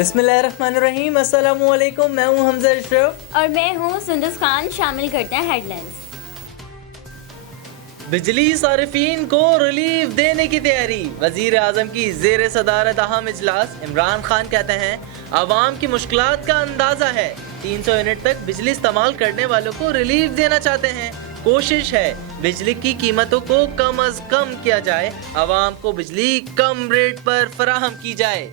बिस्मिल्लाहिर्रहमानिर्रहीम, अस्सलामु अलैकुम। मैं हूँ हमजा अशरफ और मैं हूँ सुंदस खान। शामिल करते हैं हेडलाइंस। बिजली सारिफीन को रिलीफ देने की तैयारी। वजीर आजम की जेर सदारत अहम इजलास। इमरान खान कहते हैं आवाम की मुश्किलात का अंदाजा है, 300 यूनिट तक बिजली इस्तेमाल करने वालों को रिलीफ देना चाहते हैं। कोशिश है बिजली की कीमतों को कम अज कम किया जाए, आवाम को बिजली कम रेट पर फराहम की जाए।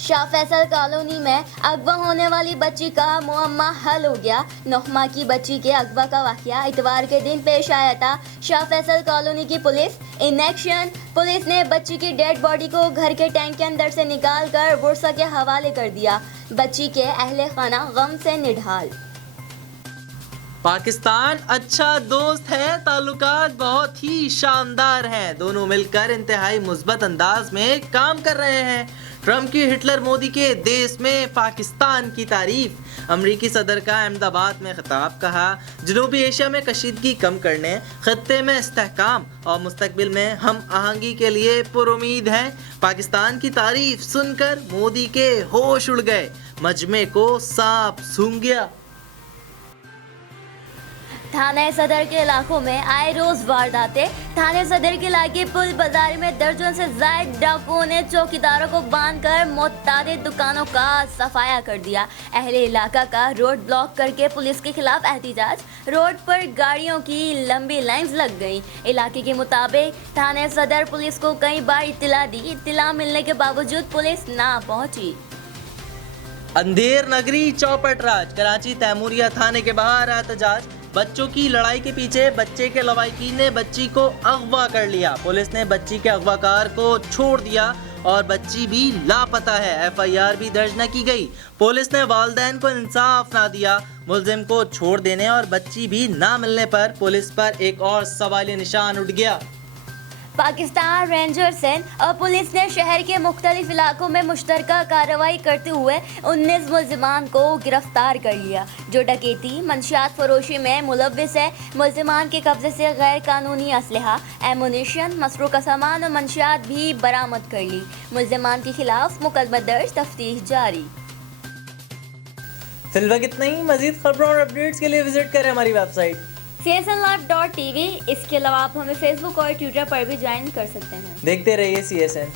शाह फैसल कॉलोनी में अगवा होने वाली बच्ची का मुअम्मा हल हो गया। 9 माह की बच्ची के अगवा का वाकया इतवार के दिन पेश आया था। शाह फैसल कॉलोनी की पुलिस इन एक्शन। पुलिस ने बच्ची की डेड बॉडी को घर के टैंक के अंदर से निकाल कर बुरसा के हवाले कर दिया। बच्ची के अहले खाना गम से निढाल। पाकिस्तान अच्छा दोस्त है, ताल्लुकात बहुत ही शानदार हैं, दोनों मिलकर इंतहाई मुस्बत अंदाज में काम कर रहे हैं। ट्रंप की हिटलर मोदी के देश में पाकिस्तान की तारीफ। अमरीकी सदर का अहमदाबाद में खिताब। कहा जनूबी एशिया में कशीदगी कम करने, खत्ते में इस्तेहकाम और मुस्तकबिल में हम आहंगी के लिए पुरुमीद हैं। पाकिस्तान की तारीफ सुनकर मोदी के होश उड़ गए, मजमे को सांप सूंघ गया। थाने सदर के इलाकों में आए रोज वारदातें। थाने सदर के इलाके पुल बाजार में दर्जन से जायद डाकुओं ने चौकीदारों को बांधकर मुतादिद दुकानों का सफाया कर दिया। अहले इलाका का रोड ब्लॉक करके पुलिस के खिलाफ एहतिजाज। रोड पर गाड़ियों की लंबी लाइंस लग गई। इलाके के मुताबिक थाने सदर पुलिस को कई बार इत्तला दी, इत्तला मिलने के बावजूद पुलिस ना पहुंची। अंधेर नगरी चौपट राज। कराची तैमूरिया थाने के बाहर एहतजाज। बच्चों की लड़ाई के पीछे बच्चे के लवाकिन ने बच्ची को अगवा कर लिया। पुलिस ने बच्ची के अगवाकार को छोड़ दिया और बच्ची भी लापता है। FIR भी दर्ज न की गई। पुलिस ने वालिदैन को इंसाफ ना दिया। मुलजिम को छोड़ देने और बच्ची भी ना मिलने पर पुलिस पर एक और सवालिया निशान उठ गया। पाकिस्तान रेंजर्स और पुलिस ने शहर के मुख्तलिफ इलाकों में मुश्तरका कार्रवाई करते हुए 19 मुलजिमान को गिरफ्तार कर लिया, जो डकैती मंशियात फरोशी में मुलव्विस है। मुलजिमान के कब्जे से गैर कानूनी असलहा, एमुनिशन, मसरूका सामान और मंशियात भी बरामद कर ली। मुलजिमान के खिलाफ मुकदमा दर्ज, तफ्तीश जारी। फिलहाल इतना ही। मजीद खबरों और अपडेट्स के लिए विजिट करें हमारी वेबसाइट csnlive.tv। इसके अलावा आप हमें फेसबुक और ट्विटर पर भी ज्वाइन कर सकते हैं। देखते रहिए CSN।